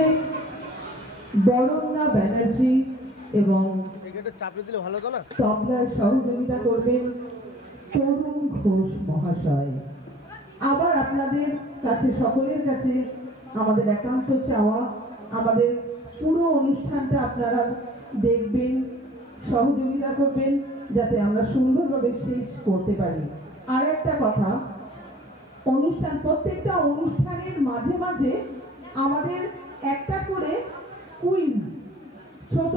হচ্ছে বরণ্যা ব্যানার্জি এবং তবলার সহযোগিতা করবেন তরুণ ঘোষ মহাশয়। আবার আপনাদের কাছে সকলের কাছে আমাদের একান্ত চাওয়া, আমাদের পুরো অনুষ্ঠানটা আপনারা দেখবেন, সহযোগিতা করবেন যাতে আমরা সুন্দরভাবে শেষ করতে পারি। আর একটা কথা, প্রত্যেকটা অনুষ্ঠানের মাঝে মাঝে আমাদের একটা করে কুইজ, ছোট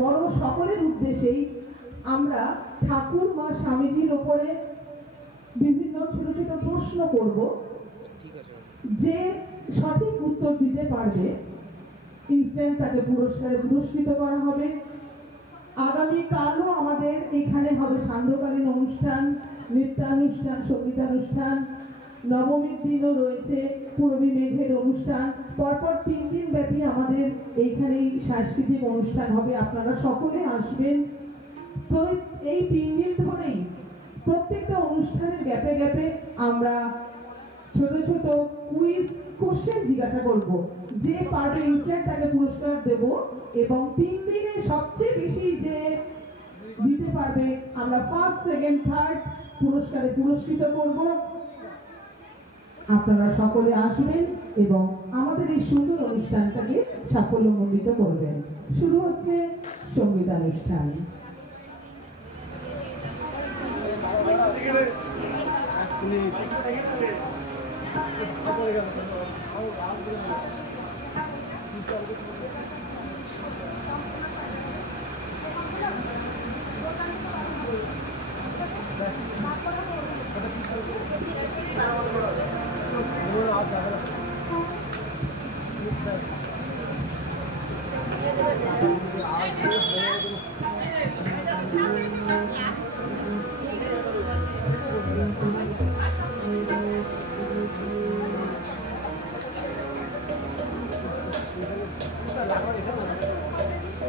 বড় সকলের উদ্দেশ্যেই আমরা ঠাকুর মা স্বামীজির ওপরে বিভিন্ন ছোট ছোট প্রশ্ন করব। যে সঠিক উত্তর দিতে পারবে ইনস্ট্যান্ট তাকে পুরস্কারে পুরস্কৃত করা হবে। আগামীকালও আমাদের এখানে হবে সান্ধ্যকালীন অনুষ্ঠান, নৃত্যানুষ্ঠান, সঙ্গীতানুষ্ঠান। নবমীর দিনও রয়েছে পূরবী মেঘের অনুষ্ঠান। পরপর 3 দিন ব্যাপী আমাদের এইখানেই সাংস্কৃতিক অনুষ্ঠান হবে। আপনারা সকলে আসবেন। এই 3 দিন ধরেই প্রত্যেকটা অনুষ্ঠানের গ্যাপে গ্যাপে আমরা ছোট ছোট কুইজ কোশ্চেন জিজ্ঞাসা করব। যে পারবে ইনস্ট্যান্ট তাকে পুরস্কার দেব, এবং 3 দিনে সবচেয়ে বেশি যে দিতে পারবে আমরা ফার্স্ট, সেকেন্ড, থার্ড পুরস্কারে পুরস্কৃত করব। আপনারা সকলে আসবেন এবং আমাদের এই সুন্দর অনুষ্ঠানটাকে সাফল্যমণ্ডিত করবেন। শুরু হচ্ছে সঙ্গীতানুষ্ঠান।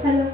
Hello.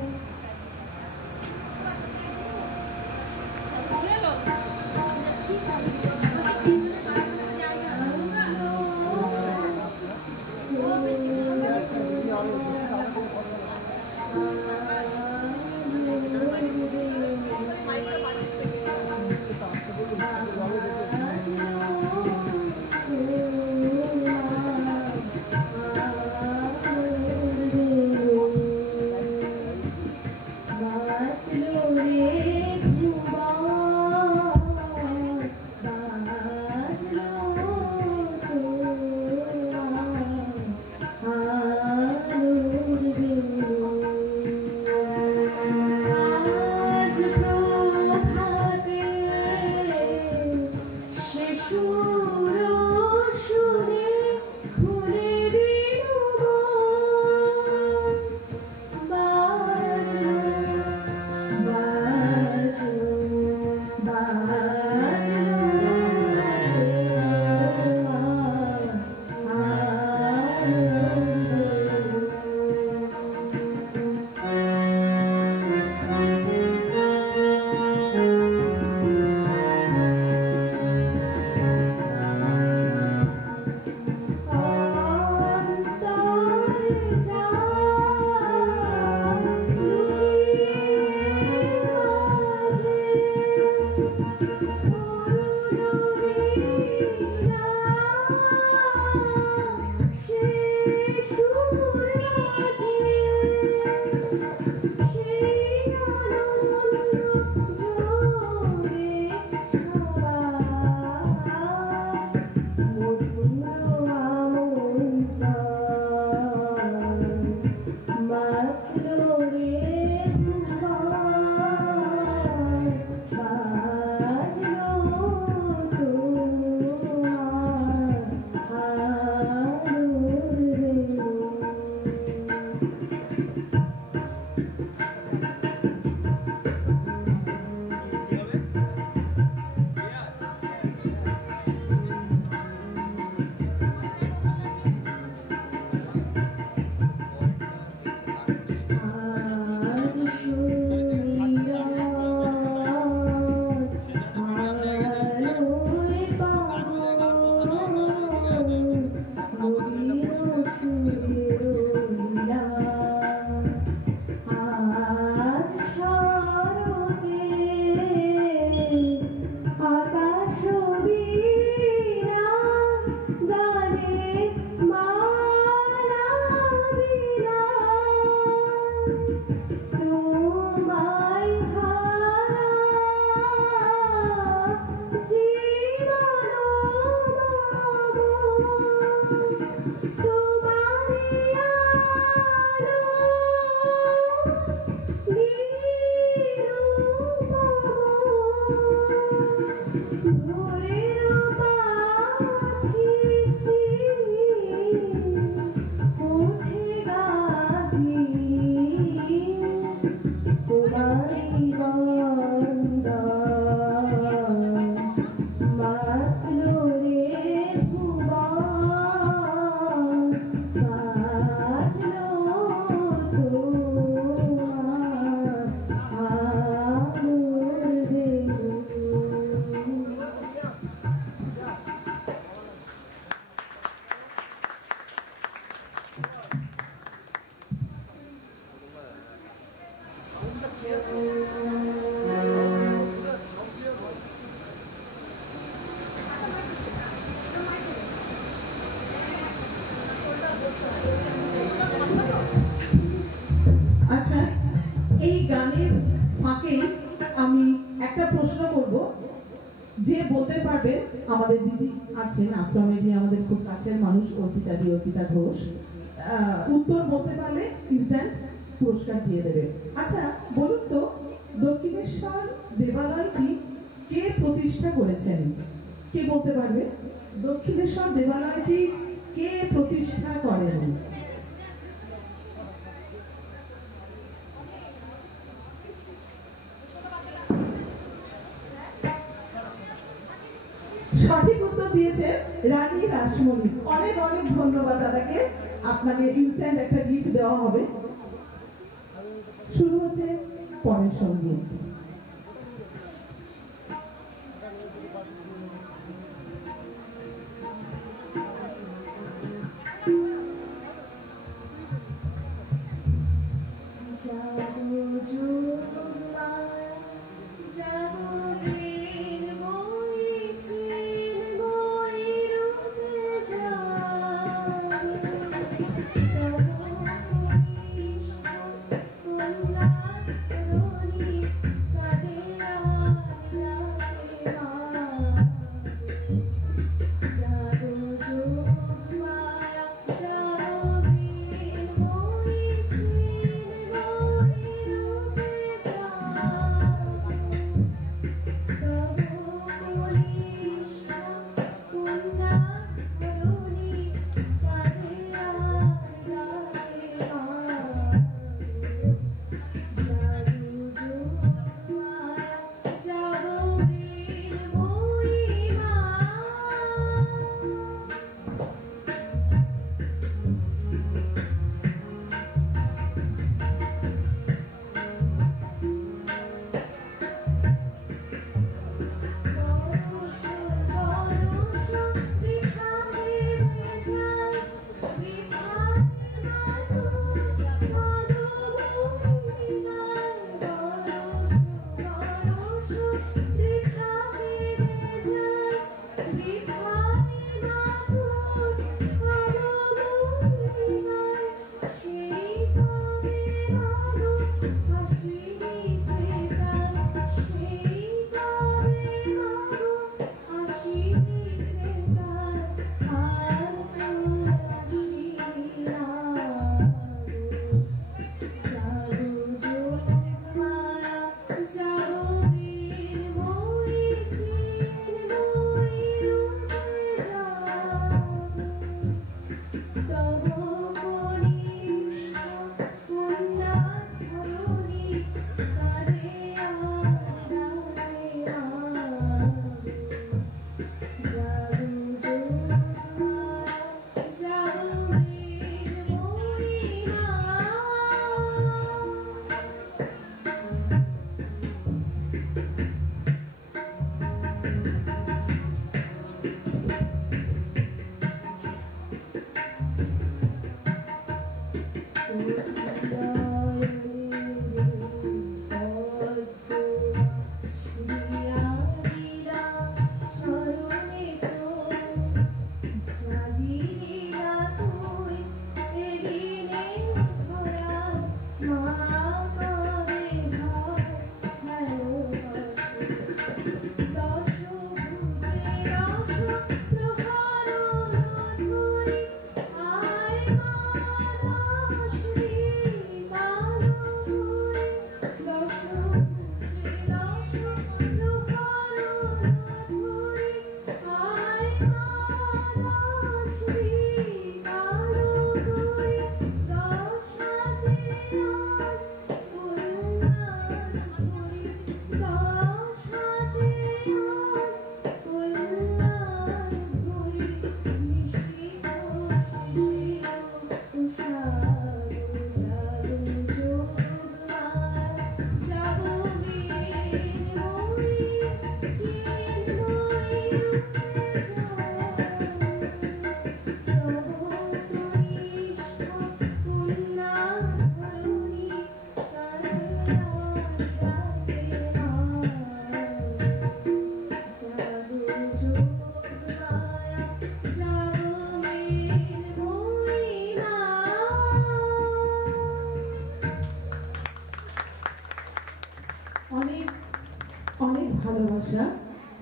যে বলতে পারবেন আমাদের দিদি আছেন আশ্রমেরই আমাদের খুব কাছের মানুষ অর্পিতা ঘোষ, উত্তর বলতে পারলে ইনস্ট্যান্ট পুরস্কার দিয়ে দেবে। আচ্ছা বলুন তো, দক্ষিণেশ্বর দেবালয়টি কে প্রতিষ্ঠা করেছেন? কে বলতে পারবে? দক্ষিণেশ্বর দেবালয়টি কে প্রতিষ্ঠা করেন? সঠিক উত্তর দিয়েছে রানী রাসমণি। অনেক অনেক ধন্যবাদ দাদাকে। আপনাকে ইনস্ট্যান্ট একটা গিফট দেওয়া হবে। শুরু হচ্ছে পরের সঙ্গীত।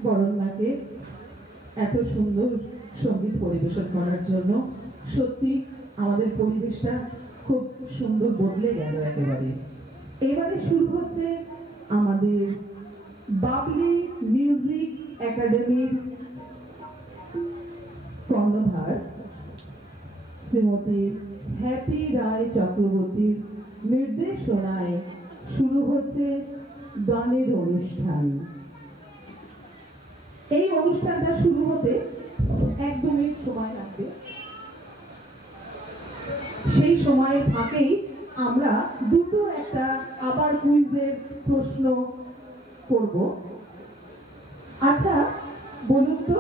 বরণ্যাকে এত সুন্দর সঙ্গীত পরিবেশন করার জন্য। সত্যি আমাদের পরিবেশটা খুব সুন্দর বদলে গেল একেবারে। এবারে শুরু হচ্ছে আমাদের বাবলি মিউজিক একাডেমির কর্ণধার শ্রীমতী হ্যাপি রায় চক্রবর্তীর নির্দেশনায় শুরু হচ্ছে গানের অনুষ্ঠান। এই অনুষ্ঠানটা শুরু হতে 1 মিনিট সময় লাগবে। সেই সময় ফাঁকেই আমরা দুটো একটা আবার কুইজের প্রশ্ন করব। আচ্ছা বলুন তো,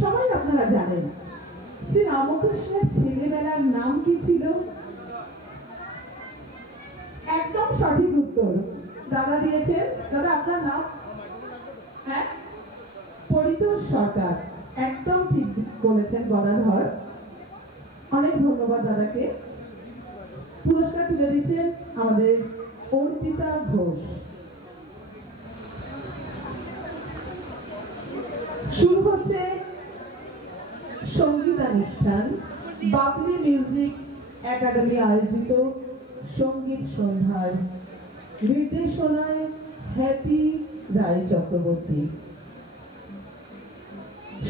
সবাই আপনারা জানেন শ্রী রামকৃষ্ণের ছেলেবেলার নাম কি ছিল? একদম সঠিক উত্তর দাদা দিয়েছেন। দাদা আপনার নাম? হ্যাঁ, পরিতোষ সরকার। একদম ঠিক বলেছেন গদাধর। অনেক ধন্যবাদ দাদাকে। পুরস্কার তুলে দিচ্ছেন আমাদের অর্পিতা ঘোষ। শুরু হচ্ছে সঙ্গীতানুষ্ঠান বাবলি মিউজিক একাডেমি আয়োজিত সঙ্গীত সন্ধ্যার নির্দেশনায় হ্যাপি রায় চক্রবর্তী।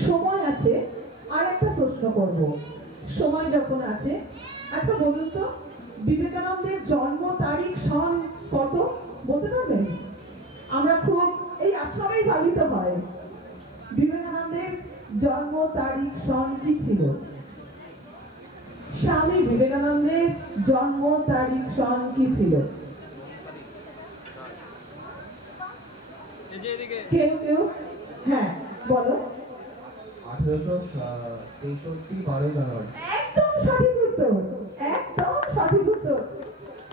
সময় আছে, আর একটা প্রশ্ন করব। সময় যখন আছে, আচ্ছা বলুন তো বিবেকানন্দের জন্ম তারিখ সন কত বলতে পারবেন? আমরা খুব এই আসলেই পালিত হয়। বিবেকানন্দের জন্ম তারিখ সন কি ছিল? স্বামী বিবেকানন্দের জন্ম তারিখ সন কি ছিল? কেউ কেউ হ্যাঁ বলো। 1863 12 জানুয়ারি। একদম সঠিক উত্তর, একদম সঠিক উত্তর।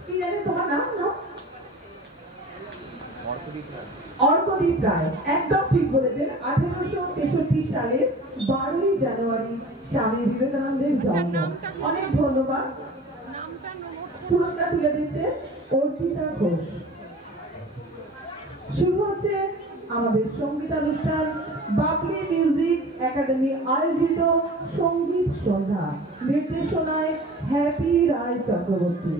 কি জানেন তোমার নাম? অর্কদীপ রায়। একদম ঠিক বলেছেন। 1863 সালের 12 জানুয়ারি স্বামী বিবেকানন্দের জন্ম। অনেক ধন্যবাদ। পুরস্কার তুলে দিচ্ছে অর্পিতা ঘোষ। শুরু হচ্ছে আমাদের সঙ্গীতানুষ্ঠান বাবলি মিউজিক একাডেমি আয়োজিত সঙ্গীত সন্ধ্যা নির্দেশনায় হ্যাপি রায় চক্রবর্তী।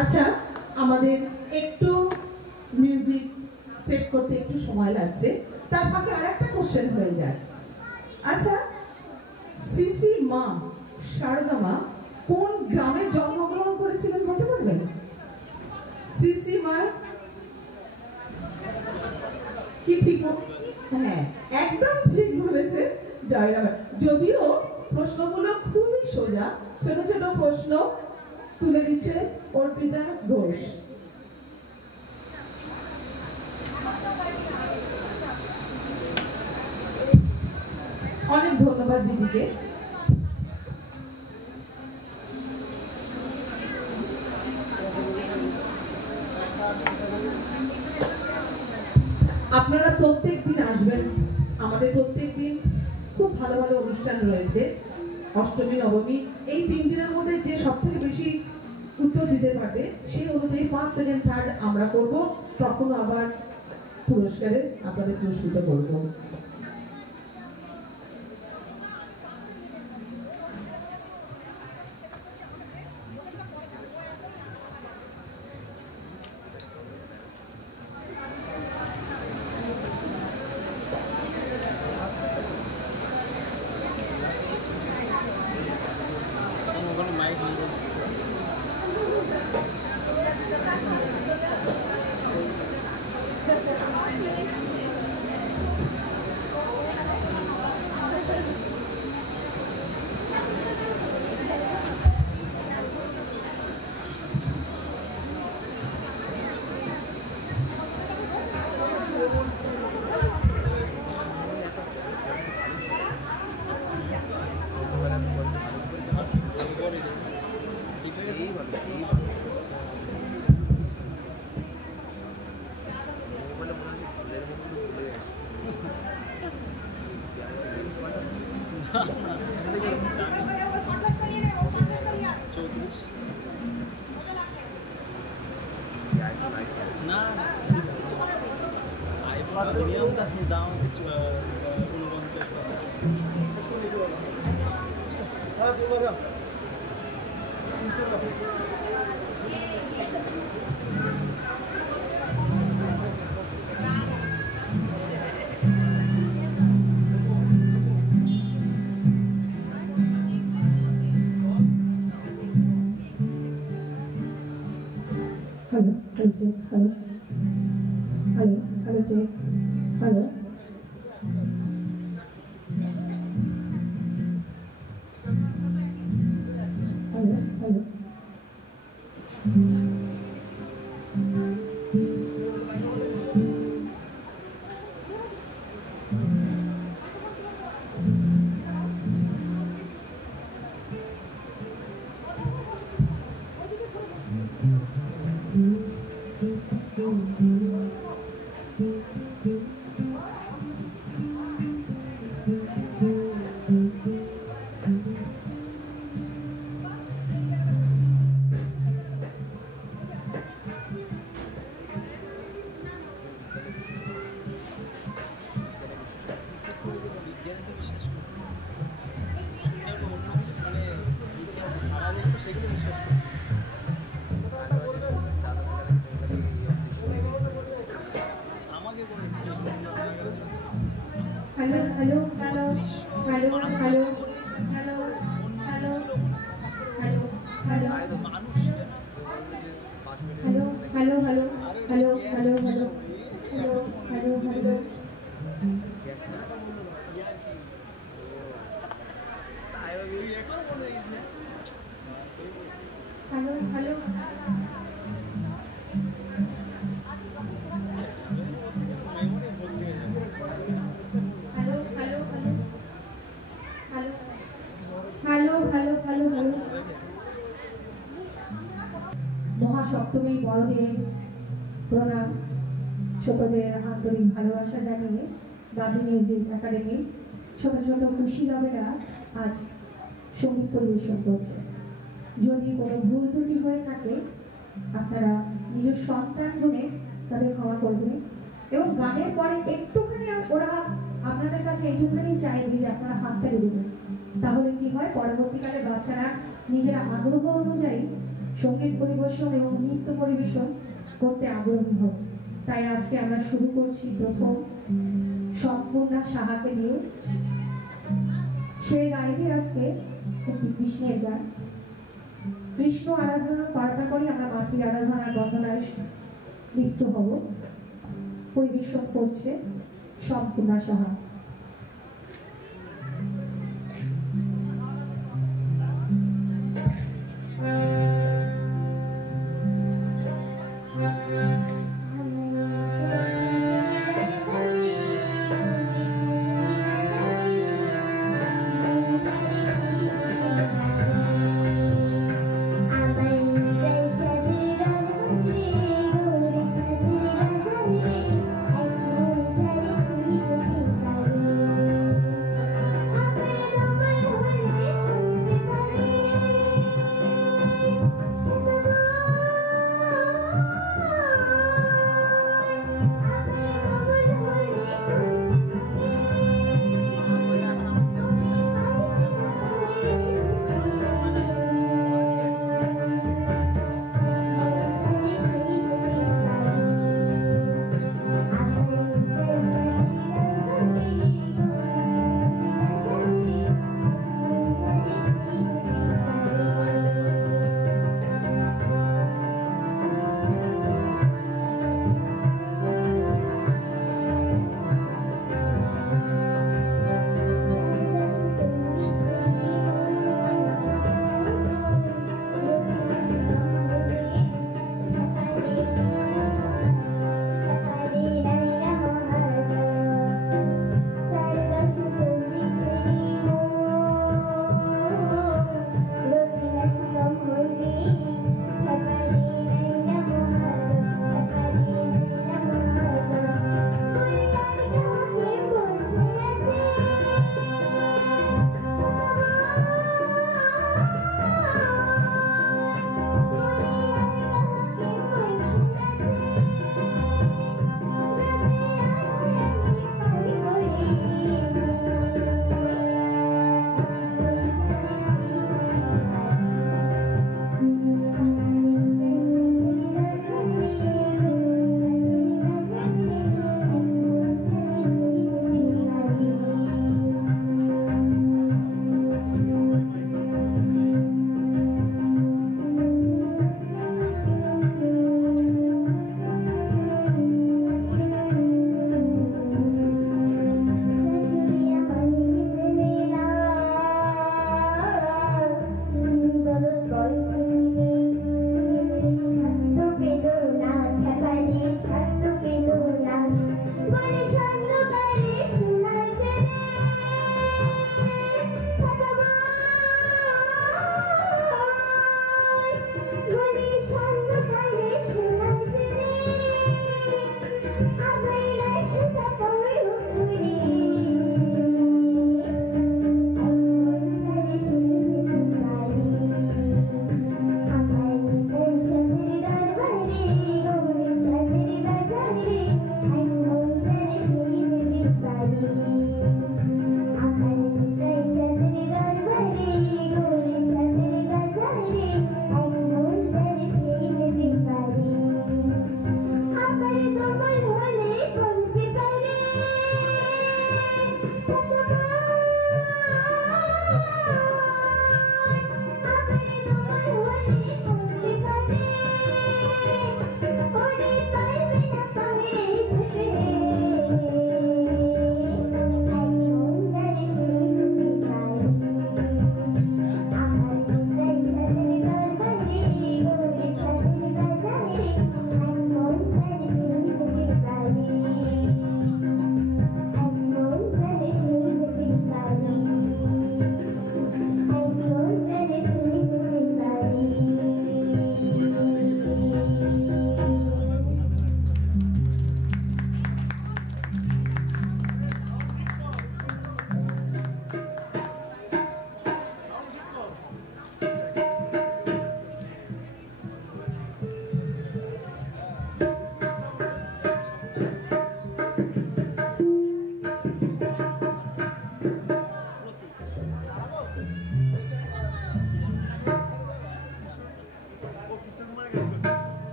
আচ্ছা আমাদের একটু মিউজিক সেট করতে একটু সময় লাগছে, তার ফাঁকে আরেকটা কোশ্চেন হয়ে যায়। আচ্ছা শ্রী মা শারদা মা কোন গ্রামে জন্মগ্রহণ করেছিলেন বলতে পারবেন? শ্রী মা কি ঠিক? হ্যাঁ একদম ঠিক বলেছে জয়রাম। যদিও প্রশ্নগুলো খুবই সোজা, ছোট ছোট প্রশ্ন তুলে দিচ্ছে অর্পিতা ঘোষ। অনেক ধন্যবাদ দিদিকে। আপনারা প্রত্যেক দিন আসবেন, আমাদের প্রত্যেক দিন খুব ভালো ভালো অনুষ্ঠান রয়েছে। অষ্টমী নবমী এই 3 দিনের মধ্যে যে সব থেকে বেশি উত্তর দিতে পারবে সেই অনুযায়ী 1st, 2nd, 3rd আমরা করব। তখন আবার পুরস্কারে আপনাদের পুরস্কৃত করব। নিয়মটা দাও কিছু Hello, hello, check, hello. Hello, hello, check, hello. Hello, hello. Hello, hello, hello, hello, hello, hello, hello, hello, hello, hello, hello, hello, hello, hello, hello, hello, hello, hello. Hello, hello. Hello, hello, hello. Hello, hello, hello, hello. Mahasaptami বড়দের প্রণাম, ছোটদের আন্তরিক ভালোবাসা জানিয়ে বাদী music academy ছোট ছোট খুশি রবেরা আজ সঙ্গীত পরিবেশন করছে। যদি কোনো ভুল ত্রুটি হয়ে থাকে আপনারা নিজের সন্তান গুণে তাদের ক্ষমা করবেন এবং গানের পরে একটুখানি ওরা আপনাদের কাছে একটুখানি চাইবে যে আপনারা হাততালি দেবেন। তাহলে কি হয়, পরবর্তীকালে বাচ্চারা নিজের আগ্রহ অনুযায়ী সঙ্গীত পরিবেশন এবং নৃত্য পরিবেশন করতে আগ্রহী হবে। তাই আজকে আমরা শুরু করছি প্রথম সম্পূর্ণা সাহাকে নিয়ে। সেই গাইবে আজকে একটি কৃষ্ণের গান। কৃষ্ণ আরাধনা পালন করে আমরা মাতৃ আরাধনার বন্দনায় লিপ্ত হব। পরিবেশন করছে সম্পূর্ণা সাহা। I'm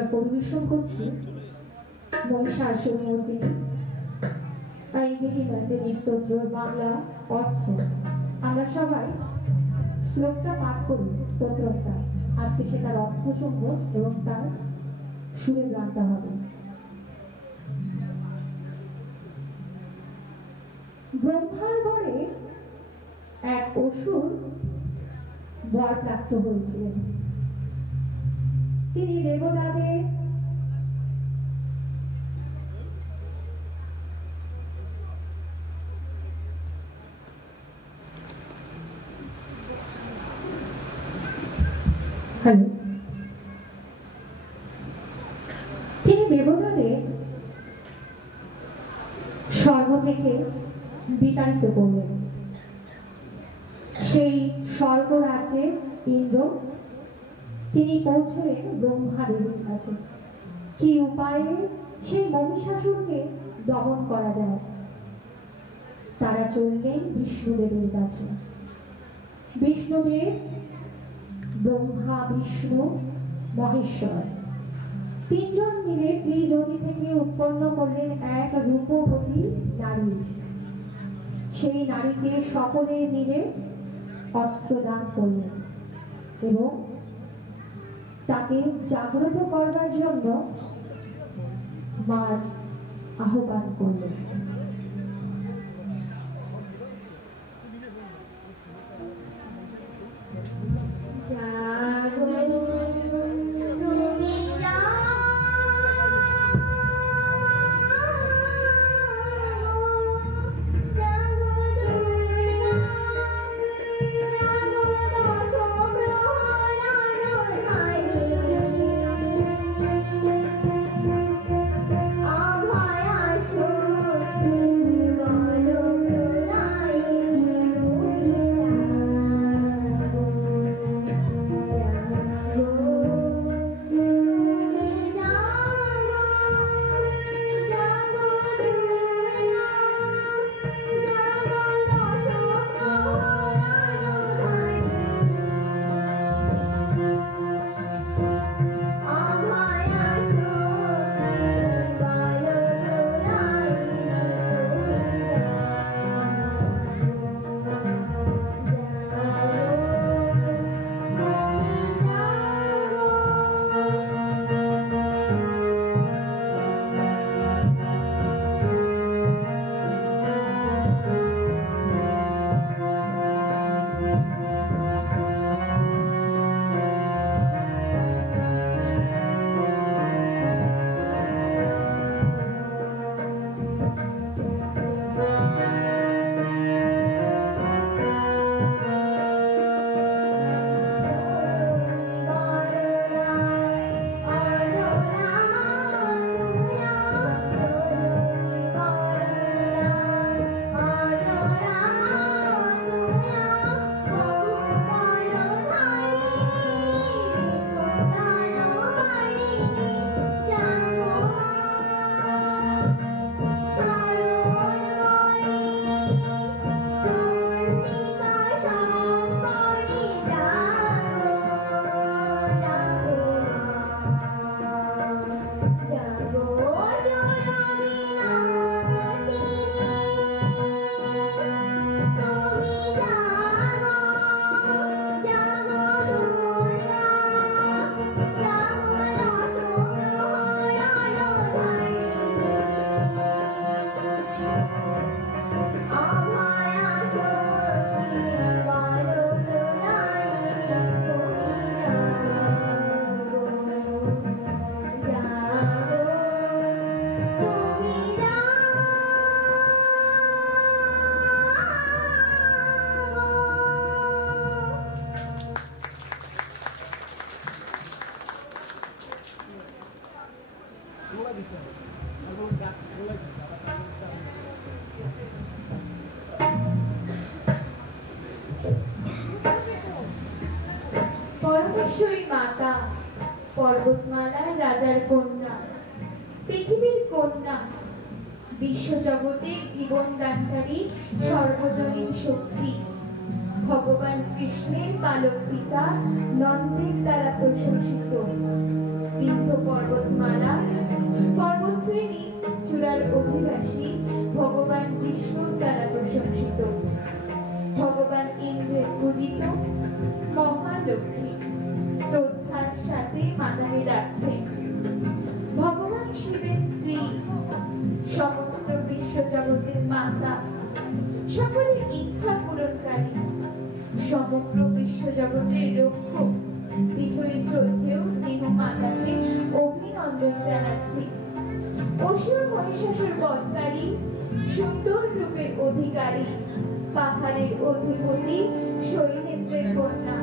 আমরা পরিবেশন করছি মহিষাসুরমর্দিনী ইংরেজি ম্যাথের স্তোত্র বাংলা অর্থ। আমরা সবাই শ্লোকটা পাঠ করি স্তোত্রটা, আজকে সেটার অর্থ শুনবো এবং তার সুরে গানটা হবে। ব্রহ্মার বরে এক অসুর বর প্রাপ্ত হয়েছিলেন। তিনি দেবতাদের স্বর্গ থেকে বিতাড়িত করলেন। সেই স্বর্গ রাজ্যে ইন্দ্র তিনি পৌঁছলেন ব্রহ্মাদেবের কাছে। কি উপায়ে সেই মহিষাসুরকে দমন করা যায়? তারা চললেন বিষ্ণুদেবের কাছে। বিষ্ণুদেব, ব্রহ্মা, বিষ্ণু, মহেশ্বর তিনজন মিলে ত্রিজোতি থেকে উৎপন্ন করলেন এক রূপবতী নারী। সেই নারীকে সকলে মিলে অস্ত্র দান করলেন এবং তাকে জাগ্রত করবার জন্য মার আহ্বান করলেন। পরমেশ্বরী মাতা, পর্বতমালার রাজার কন্যা, পৃথিবীর কন্যা, বিশ্বজগতের জীবনদানকারী সর্বজনীন শক্তি, ভগবান কৃষ্ণের পালক পিতা নন্দের দ্বারা প্রশংসিত, বিন্ধ পর্বতমালা পর্বতশ্রেণী চূড়ার অধিবাসী ভগবান বিষ্ণুর দ্বারা প্রশংসিত, ভগবান ইন্দ্রের পূজিত মহালক্ষ্মী শ্রদ্ধার সাথে মাতাকে ডাকছেন। ভগবান শিবের স্ত্রী, সমস্ত বিশ্ব জগতের মাতা, সকলের ইচ্ছা পূরণকারী, সমগ্র বিশ্ব জগতের রক্ষক বিজয়ী শ্রদ্ধেয় স্নেহ মাতাকে অভিনন্দন জানাচ্ছি। অসুর মহিষাসুর বধকারী, সুন্দর রূপের অধিকারী, পাহাড়ের অধিপতি, শৈলেন্দ্রের কন্যা।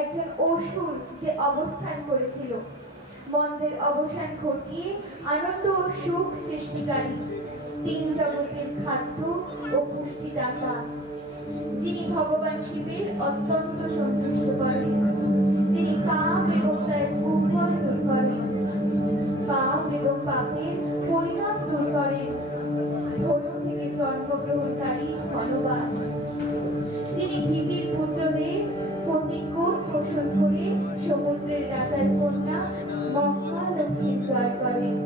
একজন অসুর যে অবস্থান করেছিল, মন্দের অবসান ঘটিয়ে আনন্দ ও সুখ সৃষ্টিকারী, তিন জগতের খাদ্য ও পুষ্টিদাতা, যিনি ভগবান শিবের অত্যন্ত সন্তুষ্ট করেন, যিনি পাপ এবং তার কুফল দূর করেন, পাপ এবং পাপের পরিণাম দূর করেন, ধনু থেকে জন্মগ্রহণকারী ধনবাস, যিনি ভীতির পুত্রদের প্রতিকূল পোষণ করে সমুদ্রের রাজার কন্যা মহালক্ষ্মীর জয় করেন।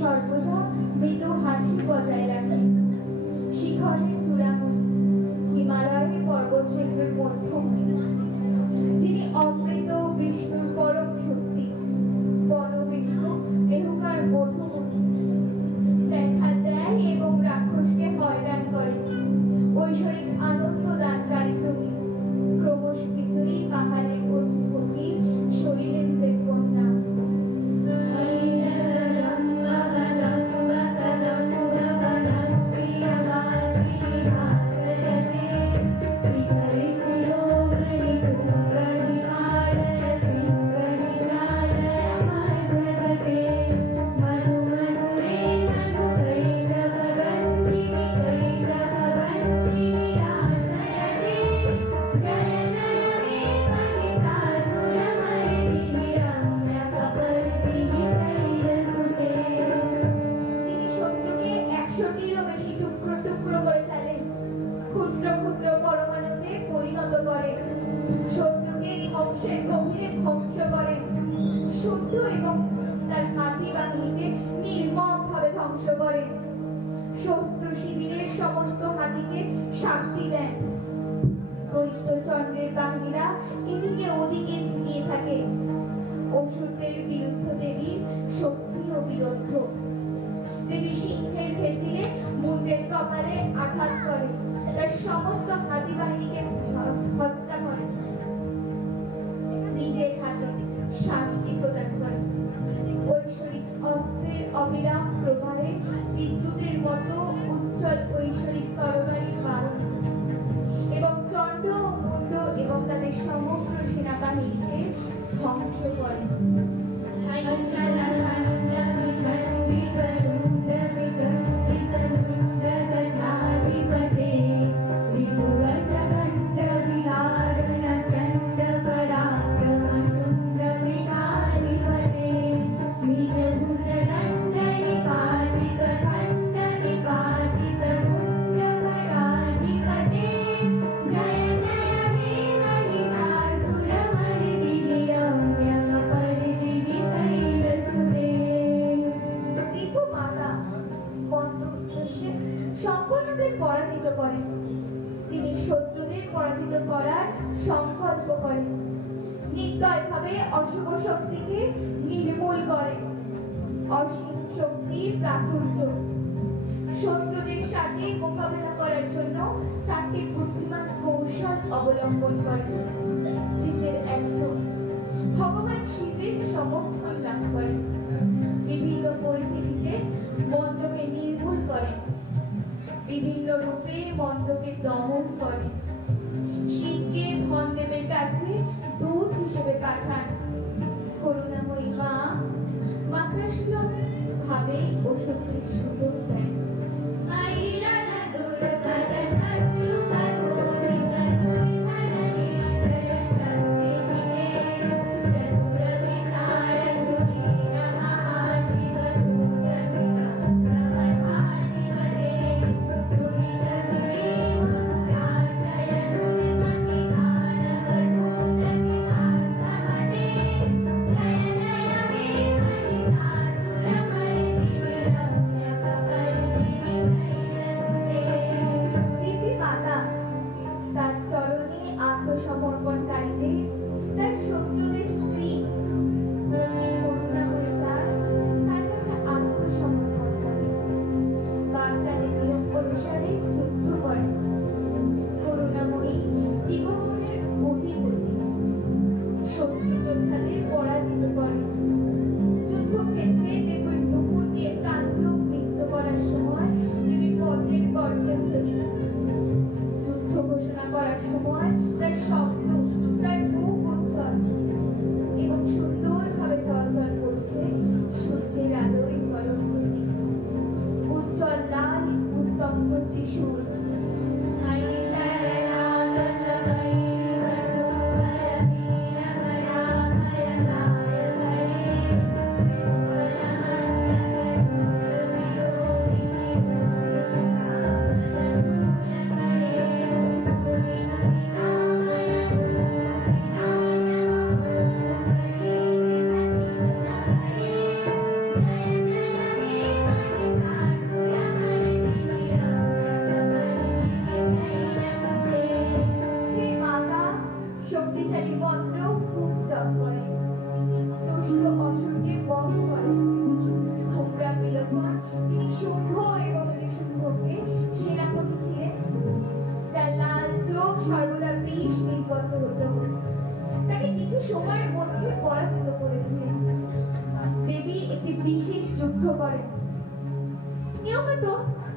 সর্বদা মৃদু হাসি বজায় রাখেন, শিখরের চূড়ামণি, হিমালয়ের পর্বতশৃঙ্গের মধ্যমণি, যিনি অমৃত বিষ্ণুর পরম শক্তি, পরবিষ্ণু দেহকার মধুমণি, দেখা দেয় এবং রাক্ষসকে হয়রান করে, ঐশ্বরিক আনন্দ দানকারী তুমি, ক্রমশ বিজয়ী পাহাড়ের অধিপতি, শৈলেন্দ্রের কন্যা। শত্রু শিবিরের সমস্ত হাতিকে শান্তি দেন। দৈত্যচন্দ্রের বাহিনীরা এদিকে ওদিকে ঝিঁকিয়ে থাকে। অসুরদের বিরুদ্ধ দেবীর শক্তি ও বিরুদ্ধ। দেবী সিংহের ভেজিলে মুন্ডের কপালে আঘাত করে, তার সমস্ত হাতি বাহিনীকে হত্যা করে, নিজের হাতে শাস্তি প্রদান করে। ঐশ্বরিক অস্ত্রের অবিরাম প্রবাহে বিদ্যুতের মতো উজ্জ্বল ঐশ্বরিক তরবারির বারণ এবং চণ্ড ও মুন্ড এবং তাদের সমগ্র সেনাবাহিনীকে ধ্বংস করে। সংকল্প করে, নির্দয়ভাবে অশুভ শক্তিকে নির্মূল করে। অসীম শক্তির প্রাচুর্য। শত্রুদের সাথে মোকাবেলা করার জন্য 4টি বুদ্ধিমান কৌশল অবলম্বন করে। এদের একজন ভগবান শিবের সমর্থন লাভ করে, বিভিন্ন পরিস্থিতিতে মন্দকে নির্মূল করে, বিভিন্ন রূপে মন্দকে দমন করে। শিবকে ধনদেবের কাছে দূত হিসেবে পাঠান। করুণাময়ী মা মাত্রাসুলভ ভাবে ওষুধের সুযোগ দেন।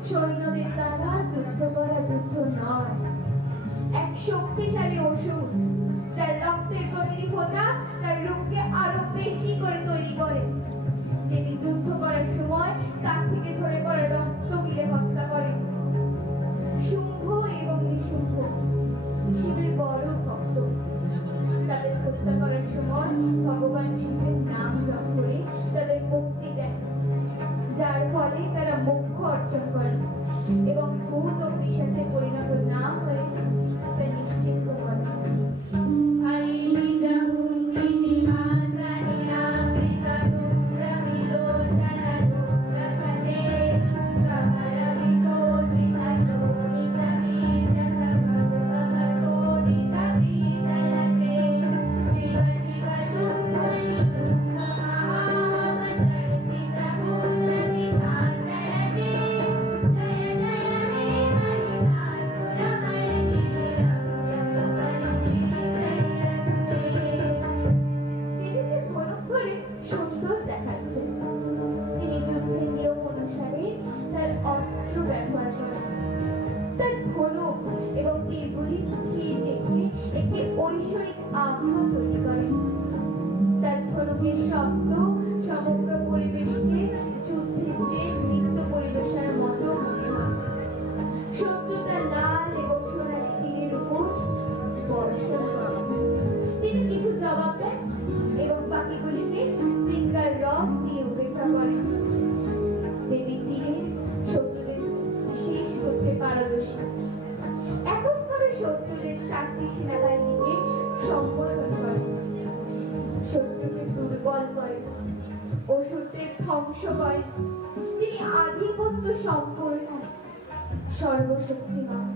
সৈন্যদের দ্বারা যুদ্ধ করা যুদ্ধ নয়, এক শক্তিশালী ওষুধ যার রক্তের প্রতিরোধা তার রূপকে আরো বেশি করে তৈরি করে। দেবী যুদ্ধ করার সময় তার থেকে ঝরে পড়া রক্ত গিলে হত্যা করে। শুম্ভ এবং নিশুম্ভ শিবের বড় ভক্ত। তাদের হত্যা করার সময় ভগবান শিবের নাম জপ করে তাদের মুক্তি দেন, যার ফলে তারা মোক্ষ অর্জন করে এবং ভূত ও পিশাচে পরিণত না হয়ে তা নিশ্চিত করে। সর্বশক্তিমান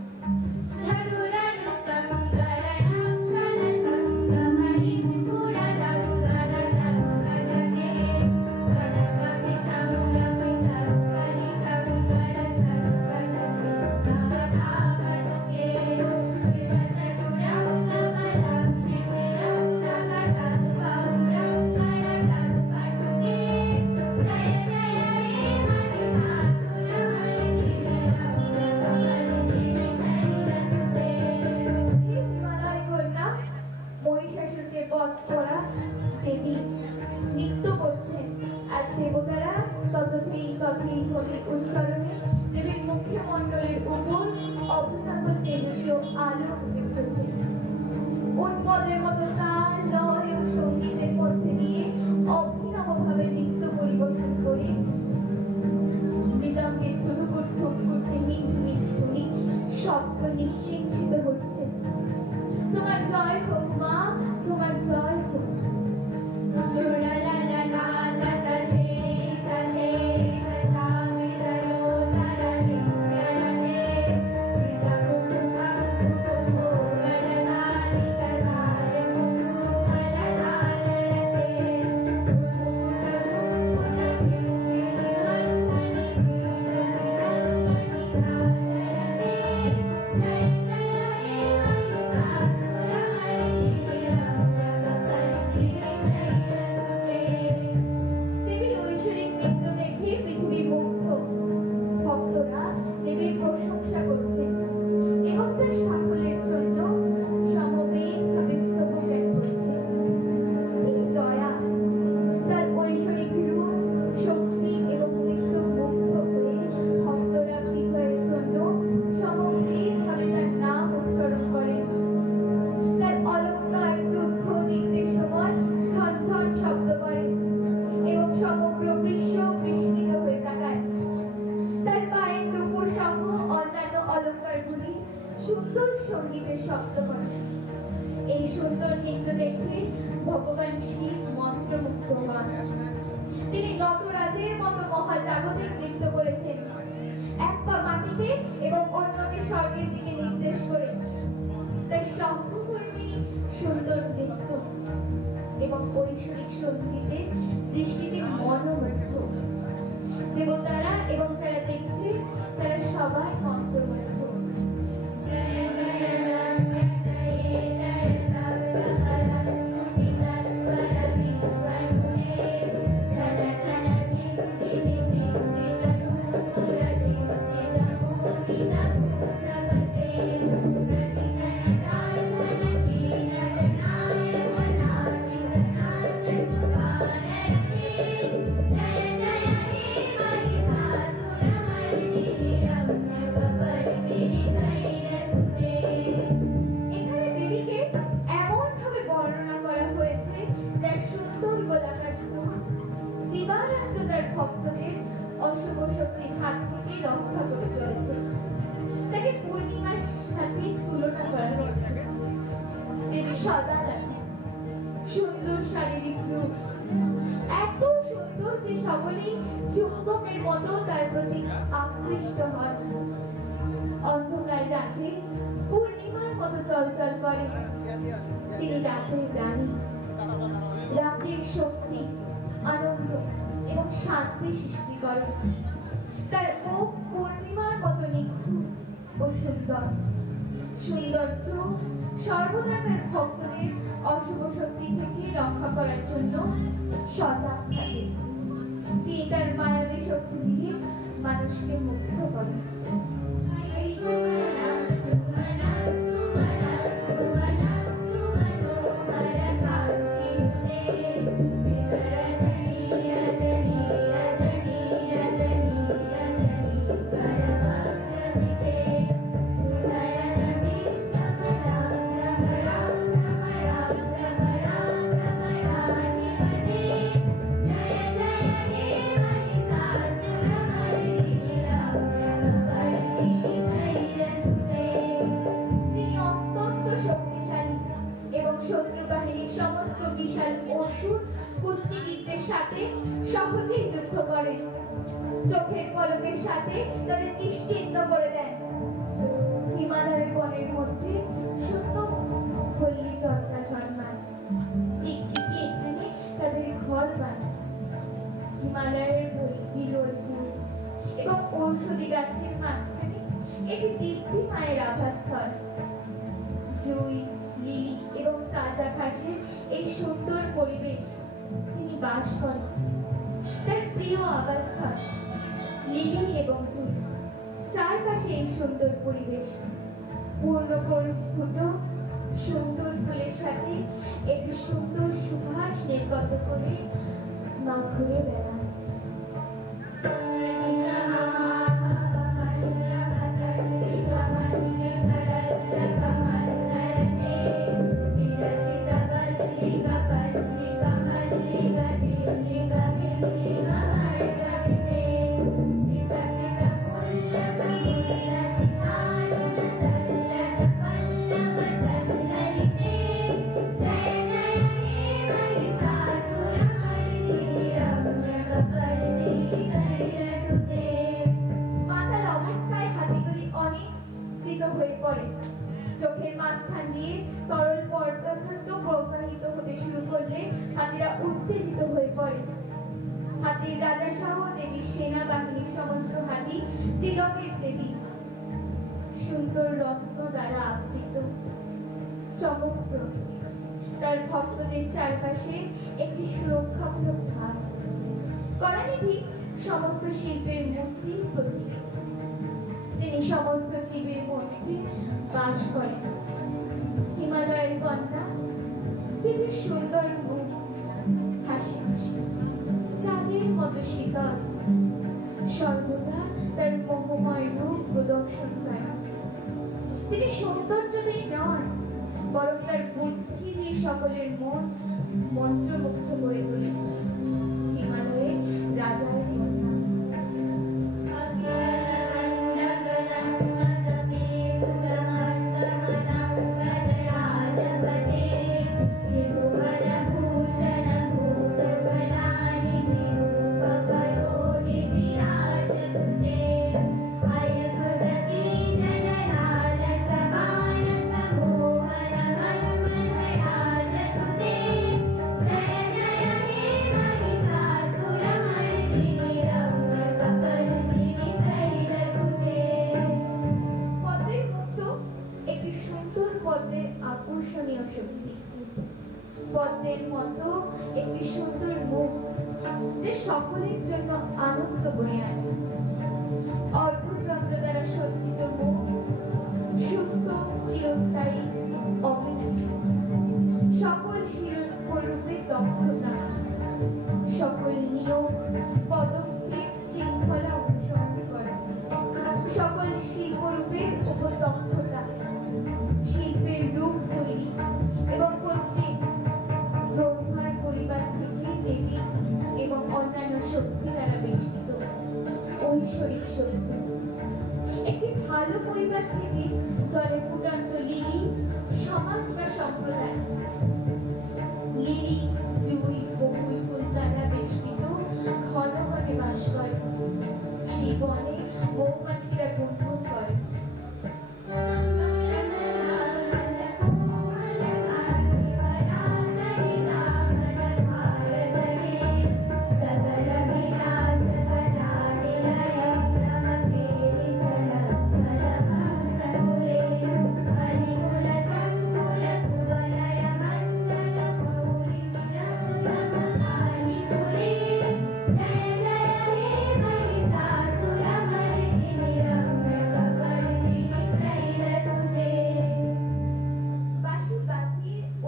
নিশ্চিন্ত হচ্ছে। তোমার জয় হোক মা, তোমার জয় হোক। সুন্দর সঙ্গীতের শব্দ করে। এই সুন্দর নৃত্য দেখে ভগবান শিব মন্ত্রমুগ্ধ হন। তিনি নটরাজের মতো মহাজাগতিক নৃত্য করেছেন, এক পা মাটিতে এবং অন্যকে স্বর্গের দিকে নির্দেশ করে। তার শঙ্খকর্মী সুন্দর নৃত্য এবং ঐশ্বরিক সঙ্গীতে দৃষ্টিতে মনোমুগ্ধ। দেবতারা এবং যারা দেখছে তারা সবাই মন্ত্রমুগ্ধ। ভক্তদের অশুভ শক্তির হাত থেকে রক্ষা করে চলেছে। তাকে পূর্ণিমার সাথে তুলনা করা হচ্ছে। তিনি সদা সুন্দর শারীরিক রূপ, এত সুন্দর যে সকলেই চুম্বকের মতো তার প্রতি আকৃষ্ট হন। অন্ধকার রাতে পূর্ণিমার মতো চলচল করে। তিনি রাতের রানী, রাতের শক্তি, আনন্দ এবং শান্তি সৃষ্টি করে। তার মুখ পূর্ণিমার মতো নিখুঁত ও সুন্দর। সৌন্দর্য সর্বদা তার ভক্তদের অশুভ শক্তি থেকে রক্ষা করার জন্য সজাগ থাকে। তিনি তার মায়াবী শক্তি দিয়ে মানুষকে মুগ্ধ করেন। সহজেই যুদ্ধ করেন, চোখের পলকের সাথে তাদের নিশ্চিন্ত করে দেন। হিমালয়ের বনের মধ্যে শূন্য পল্লী চন্দ্রা জন্মায়, টিকটিকি এখানে তাদের ঘর বানায়। হিমালয়ের বিরল ফুল এবং ঔষধি গাছের মাঝখানে এটি দিব্যি মায়ের আবাসস্থল। জুই, লিলি এবং তাজা ঘাসের এই সুন্দর পরিবেশ তিনি বাস করেন। তার প্রিয় আবাসস্থল লিলি এবং জুই, চারপাশে এই সুন্দর পরিবেশ পূর্ণ পরিস্ফুট সুন্দর ফুলের সাথে একটি সুন্দর সুবাস নির্গত করে মা ঘুরে বেড়ান। দ্বারা আবৃত, চমকপ্রদ। তার ভক্তদের চারপাশে একটি সুরক্ষামূলক ঝাড়। কলানিধি সমস্ত শিল্পের মূর্তি প্রতীক। তিনি সমস্ত জীবের মধ্যে বাস করেন। হিমালয়ের কন্যা, তিনি সুন্দর মুখ, হাসি খুশি, চাঁদের মতো শীতল, সর্বদা তার মোহময় রূপ প্রদর্শন করেন। তিনি সৌন্দর্য দিয়ে নন, বরং তার বুদ্ধি দিয়ে সকলের মন মন্ত্রমুগ্ধ করে তোলেন। হিমালয়ে রাজার কন্যা। পদ্মের মতো একটি সুন্দর মুখ, যে সকলের জন্য আনন্দ বয়ে আনে। অর্ধচন্দ্র দ্বারা সজ্জিত মুখ, সুস্থ, চিরস্থায়ী, অবিনাশী। সকল শিল্পরূপে দক্ষতা, সকল নিয়ম, পদক্ষেপ, শৃঙ্খলা অনুসরণ করে। সকল শিল্পরূপের উপর দক্ষতা, শিল্পের রূপ তৈরি এবং প্রত্যেক ব্রহ্মার পরিবার থেকে দেবী এবং অন্যান্য শক্তি দ্বারা বেষ্টিত ঐশ্বরিক শক্তি। একটি ভালো পরিবার থেকে জলে ফুটন্ত লিলি, সমাজ বা সম্প্রদায়। লিলি, জুঁই, বকুল ফুল দ্বারা বেষ্টিত ঘন বনে বাস করে। সেই বনে মৌমাছিরা গুনগুন করে।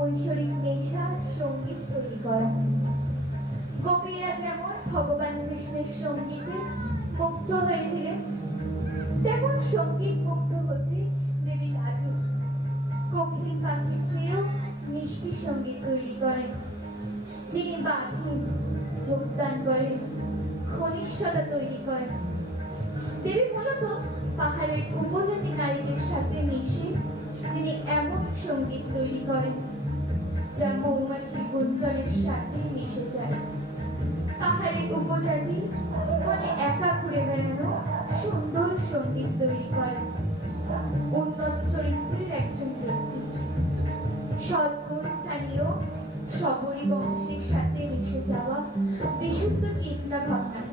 ঐশ্বরিক নেশা সঙ্গীত তৈরি করা। গোপীরা যেমন ভগবান কৃষ্ণের সঙ্গীতে মুগ্ধ হয়েছিলেন, তেমন সঙ্গীত মুগ্ধ হতে দেবী লাজু কোকিল পাখির চেয়েও মিষ্টি সঙ্গীত তৈরি করেন। যিনি বাঁধন যোগদান করেন, ঘনিষ্ঠতা তৈরি করেন। দেবী মূলত পাহাড়ের উপজাতি নারীদের সাথে মিশে তিনি এমন সঙ্গীত তৈরি করেন যা মৌমাছি গুঞ্জনের সাথে মিশে যায়। পাহাড়ের উপজাতি মানে একা ঘুরে বেড়ানো সুন্দর সঙ্গীত তৈরি করেন। উন্নত চরিত্রের একজন ব্যক্তি, সদ্গুণ স্থানীয় শবরী বংশের সাথে মিশে যাওয়া বিশুদ্ধ চিন্তা ভাবনা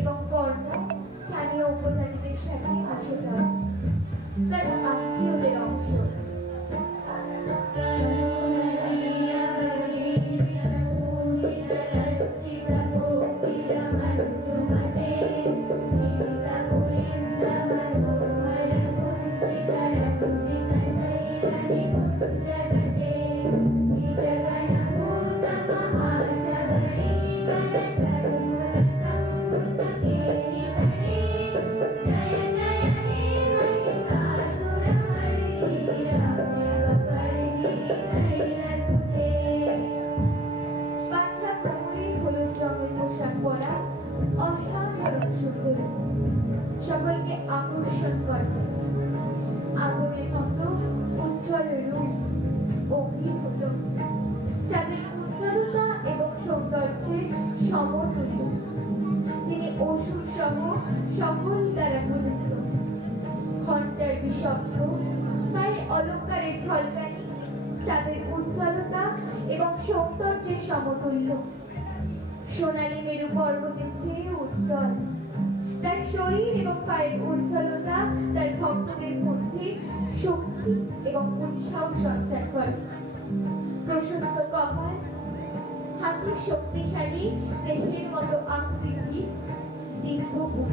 এবং কর্ম স্থানীয় উপজাতিদের সাথে মিশে যাওয়া তার আত্মীয়দের অংশ। সকলকে আকর্ষণ করে। আগুনের মতো উজ্জ্বল রূপ, অভিভূত, যাদের উজ্জ্বলতা এবং সৌন্দর্যের সমতুল্য। তিনি অসুর সহ সকল দ্বারা পূজিত। ঘণ্টার বিশব্দ, পায়ের অলঙ্কারের ঝলকানি, যাদের উজ্জ্বলতা এবং সৌন্দর্যের সমতুল্য। সোনালী মেরু পর্বতের চেয়ে উজ্জ্বল, তার শরীর এবং পায়ের উজ্জ্বলতা তার ভক্তদের মধ্যে শক্তি এবং উৎসাহ সঞ্চার করে। প্রশস্ত কপাল, হাতের শক্তিশালী দেহের মতো আকৃতি, দীর্ঘ বুক,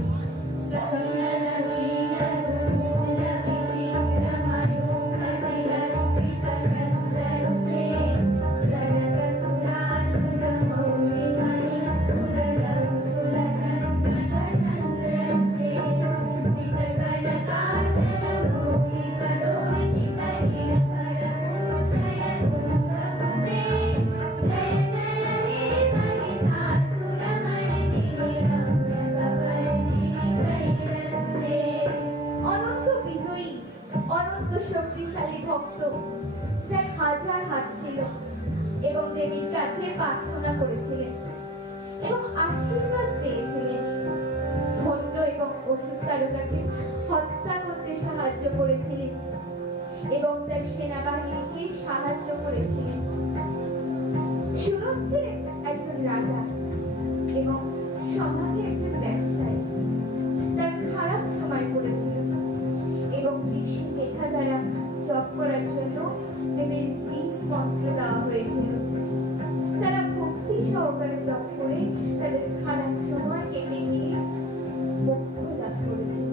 শক্তিশালী ভক্ত, যার হাজার হাত ছিল এবং দেবীর কাছে প্রার্থনা করেছিলেন এবং আশীর্বাদ পেয়েছিলেন। ধন্য এবং অসুর তারকাকে হত্যা করতে সাহায্য করেছিলেন এবং তার সেনাবাহিনীকে সাহায্য করেছিলেন। সুরত ছিলেন একজন রাজা এবং সমাজে একজন ব্যবসায়ী। তার খারাপ সময় পড়েছিল এবং ঋষি মেধা দ্বারা জপ করার জন্য দেবীর বীজ মন্ত্র দেওয়া হয়েছিল। তারা ভক্তি সহকারে জপ করে তাদের খারাপ সময় কেটে নিয়ে মোক্ষ লাভ করেছিল।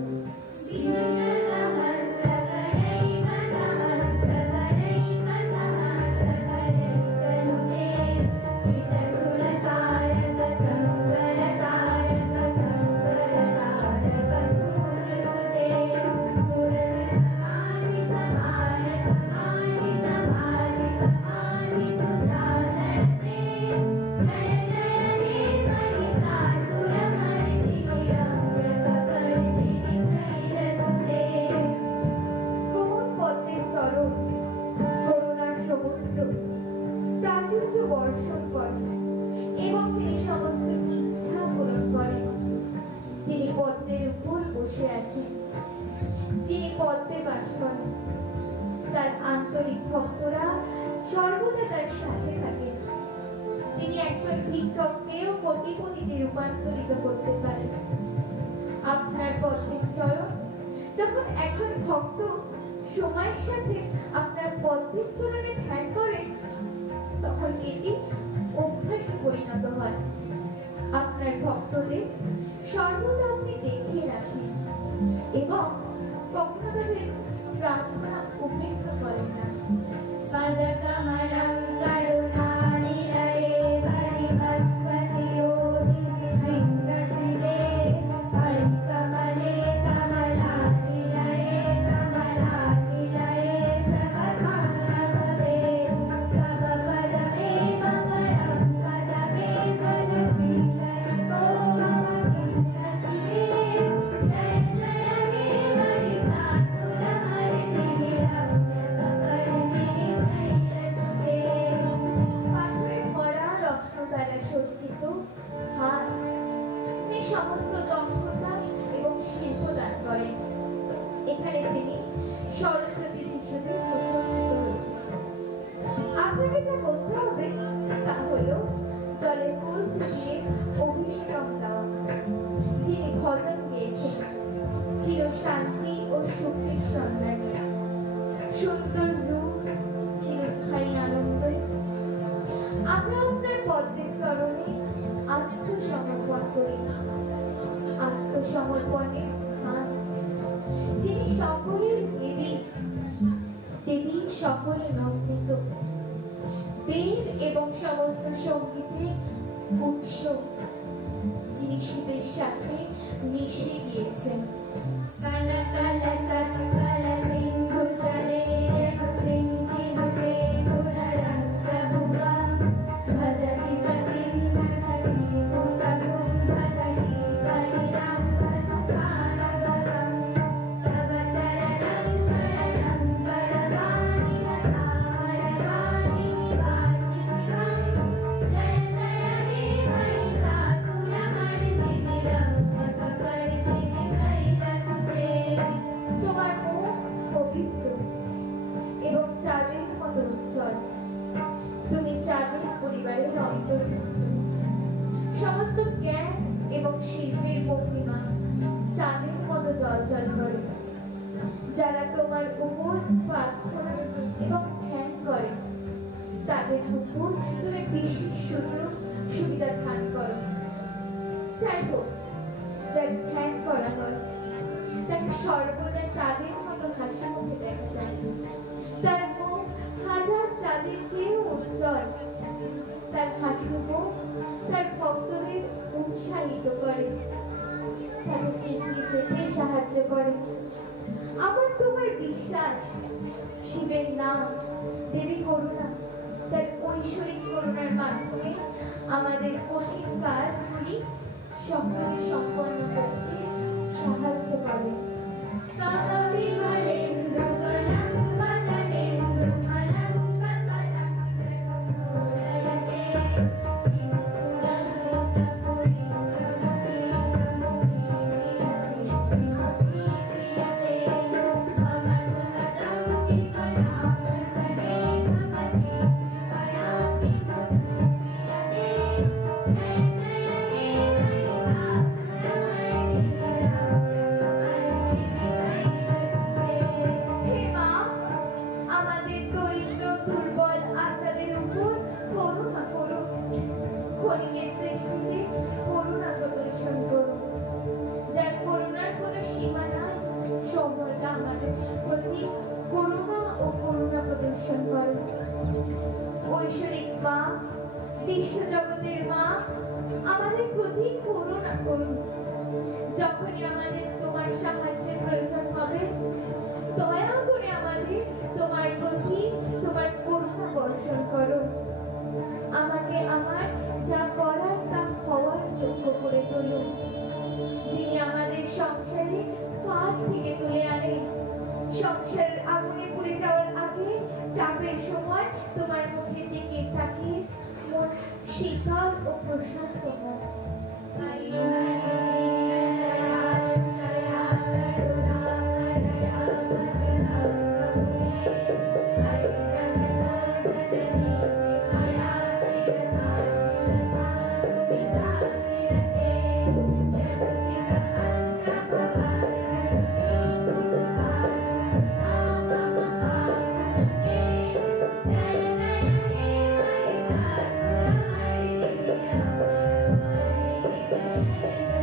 বর্ষণ করেন এবং তিনি সমস্ত ইচ্ছা পূরণ করেন। তিনি পদ্মের উপর বসে আছেন, যিনি পদ্মে বাস করেন। তার আন্তরিক ভক্তরা সর্বদা তার সাথে থাকেন। তিনি একজন ভিক্ষককেও কোটিপতিতে রূপান্তরিত করতে পারেন। আপনার পদ্মের চরণ যখন একজন ভক্ত সময়ের সাথে আপনার পদ্মের চরণে ধ্যান করেন, তখন এটি অভ্যাসে পরিণত হয়। আপনার ভক্তদের সর্বদা আপনি দেখে রাখেন এবং কখনো তাদের প্রার্থনা উপেক্ষা করেন না। সমস্ত দক্ষতা এবং শিল্প দান করেন। এখানে তিনি সরস্বতী হিসেবে প্রশংসিত হয়েছেন। আপনাকে যা করতে হবে তা হলো জলে ফুল ছিটিয়ে অভিষেক দেওয়া। যিনি ভজন গেয়েছেন চির শান্তি ও সুখের সন্ধান, সুন্দর রূপ, চিরস্থায়ী আনন্দ। আমরা আপনার পদ্মের চরণে আত্মসমর্পণ করি। আত্মসমর্পণের স্থান, যিনি সকলের দেবী, দেবী সকলে নন্দিত, বেদ এবং সমস্ত সঙ্গীতে উৎস, যিনি শিবের সাথে মিশে গিয়েছেন। সমস্ত জ্ঞান এবং শিল্পের মহিমা চাঁদের মতো জলজল করে। যারা তোমার উপর প্রার্থনা এবং ধ্যান করে তাদের উপর তুমি বিশেষ সুযোগ সুবিধা দান করো। যাই হোক, যার ধ্যান করা হয় তাকে সর্বদা চাঁদের মতো হাসি মুখে দেখা যায়। তার মুখ হাজার চাঁদের চেয়েও উজ্জ্বল। তার হাসি মুখ তার ভক্তদের উৎসাহিত করে, তাদের এগিয়ে যেতে সাহায্য করে। আমার তোমার বিশ্বাস, শিবের নাম দেবী করুণা তার ঐশ্বরিক করুণার মাধ্যমে আমাদের কঠিন কাজগুলি সহজে সম্পন্ন করতে সাহায্য করে। ঐশ্বরিক মা, বিশ্ব জগতের মা, আমাদের প্রতি করুণা করুন। যখনই আমাদের তোমার সাহায্যের প্রয়োজন হবে, দয়া করে আমাদের তোমার প্রতি তোমার করুণা বর্ষণ করো। আমাকে আমার যা করার তা হওয়ার যোগ্য করে তোলো। যিনি আমাদের সংসারে পাপ থেকে তুলে আনে, সংসারের আগুনে পুড়ে যাওয়ার আগে চাপের সময় তোমার মুখের দিকে তাকিয়ে মন শীতল ও প্রশান্ত হয়। Thank you.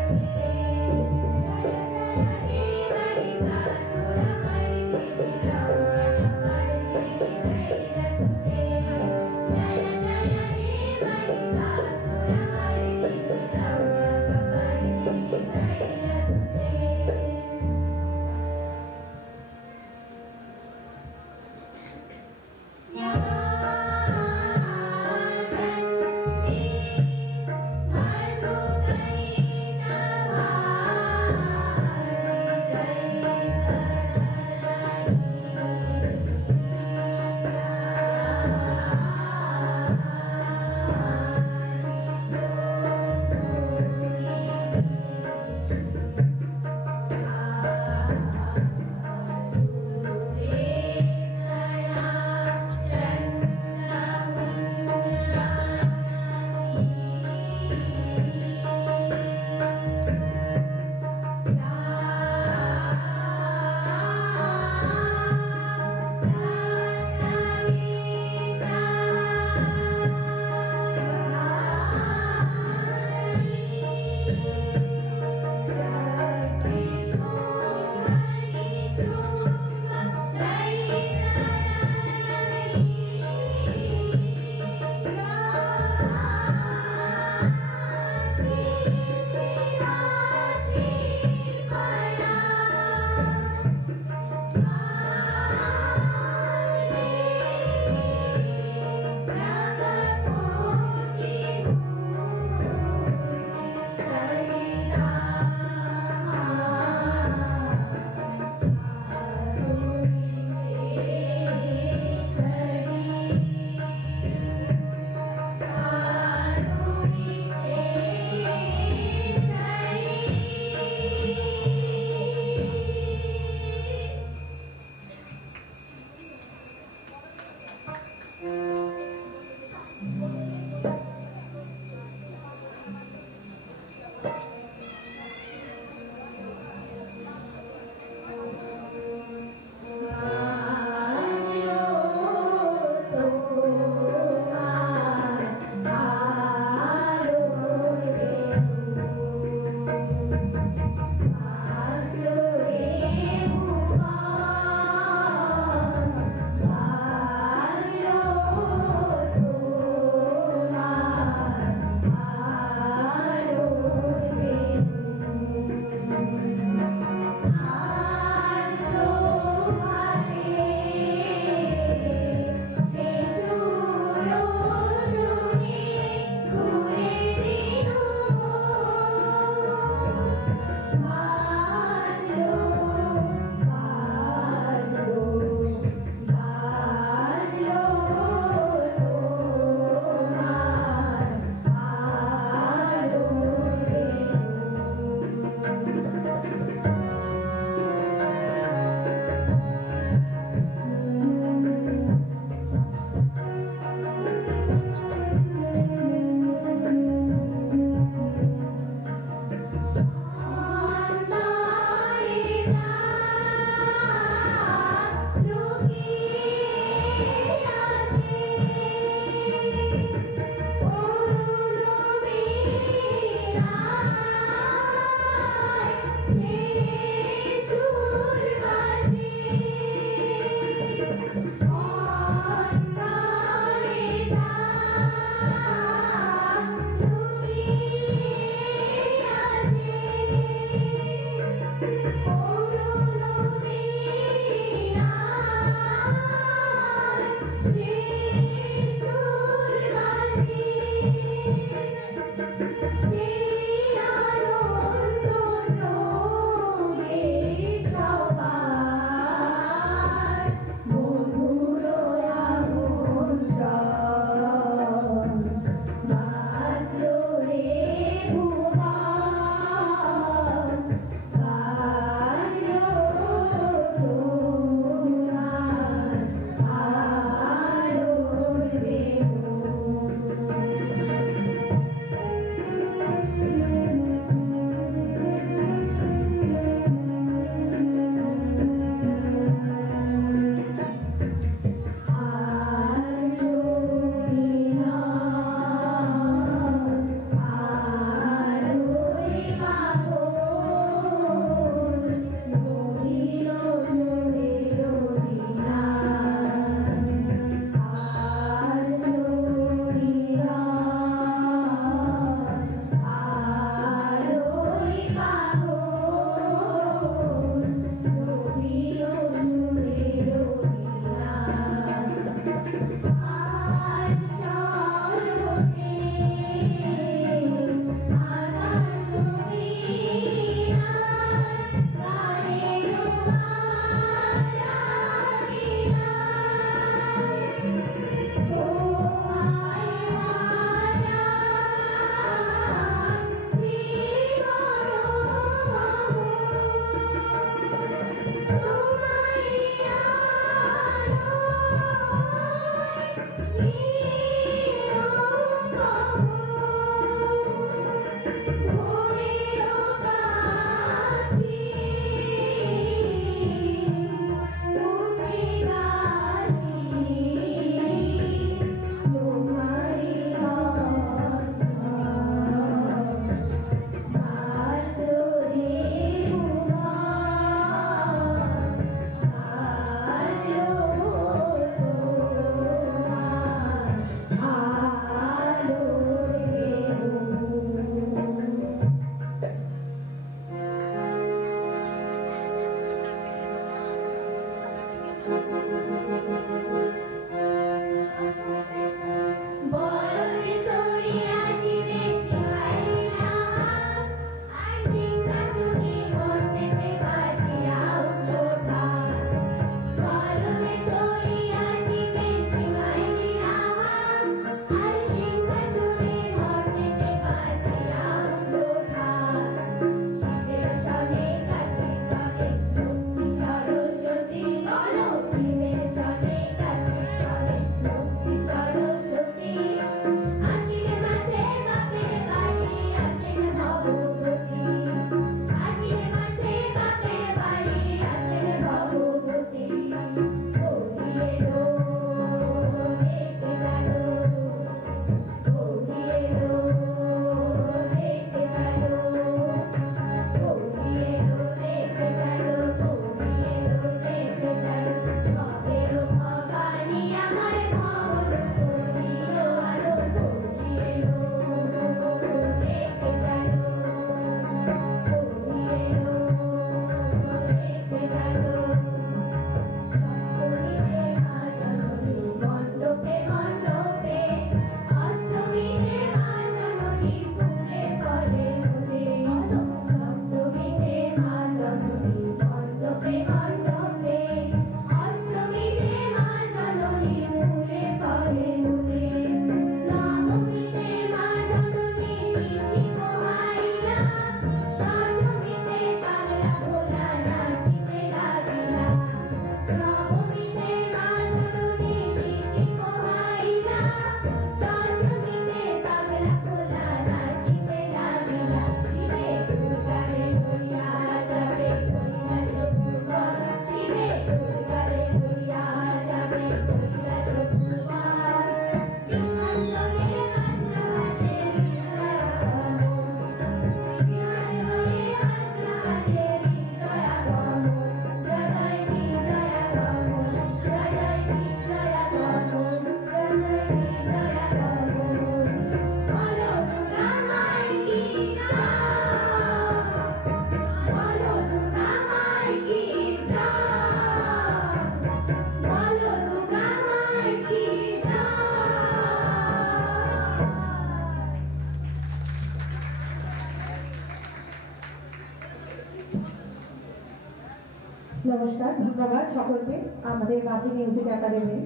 নমস্কার, ধন্যবাদ সকলকে। আমাদের বাজি মিউজিক একাডেমি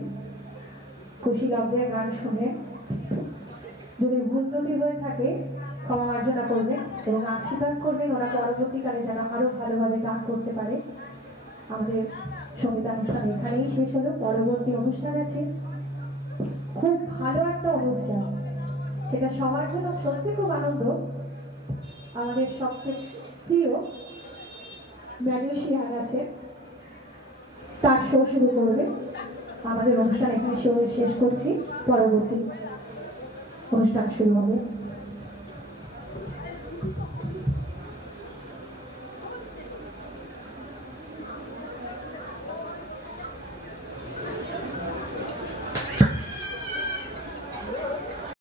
খুশি লব্ধের গান শুনে যদি ভুল ত্রুটি হয়ে থাকে ক্ষমা মার্জনা করবেন এবং আশীর্বাদ করবেন ওরা পরবর্তীকালে যেন আরো ভালোভাবে গান করতে পারে। আমাদের সঙ্গীতানুষ্ঠান এখানেই শেষ হলো। পরবর্তী অনুষ্ঠান আছে, খুব ভালো একটা অনুষ্ঠান, সেটা সবার জন্য সত্যি খুব আনন্দ। আমাদের সবচেয়ে প্রিয় ম্যাজিশিয়ান আছে, তার শো শুরু করবে। আমাদের অনুষ্ঠান এখানে শেষ করছি, পরবর্তী অনুষ্ঠান শুরু হবে।